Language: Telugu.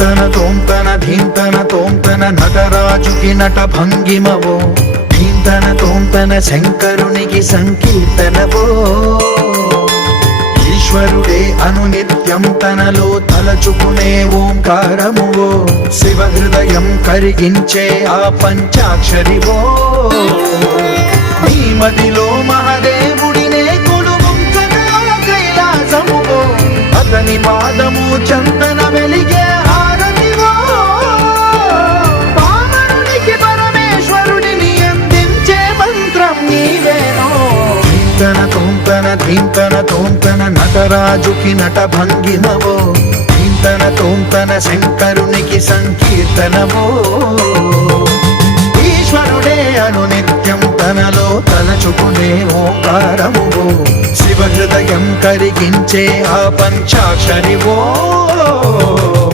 ధీంతన తోంతన ధీంతన తోంతన నటరాజుకి నట భంగిమవో ధీంతన తోంతన శంకరునికి సంకీర్తనవో ఈశ్వరుడే అనునిత్యం తనలో తలచుకునే ఓంకారమువో శివ హృదయం కరిగించే ఆ పంచాక్షరివో నీ మదిలో మహాదేవుడినే కొలువుంచగా కైలాసమువో అతని పాదము చందన వెలిగే హారతివో పామరునికి పరమేశ్వరుడిని అందించే మంత్రం నీవేనో ధీంతన తోంతన ధీంతన తోంతన నటరాజుకి నట భంగిమవో ధీంతన తోంతన శంకరునికి సంకీర్తనవో ఈశ్వరుడే అనునిత్యం తనలో తలచుకునే ఓంకారమువో శివ హృదయం కరిగించే ఆ పంచాక్షరివో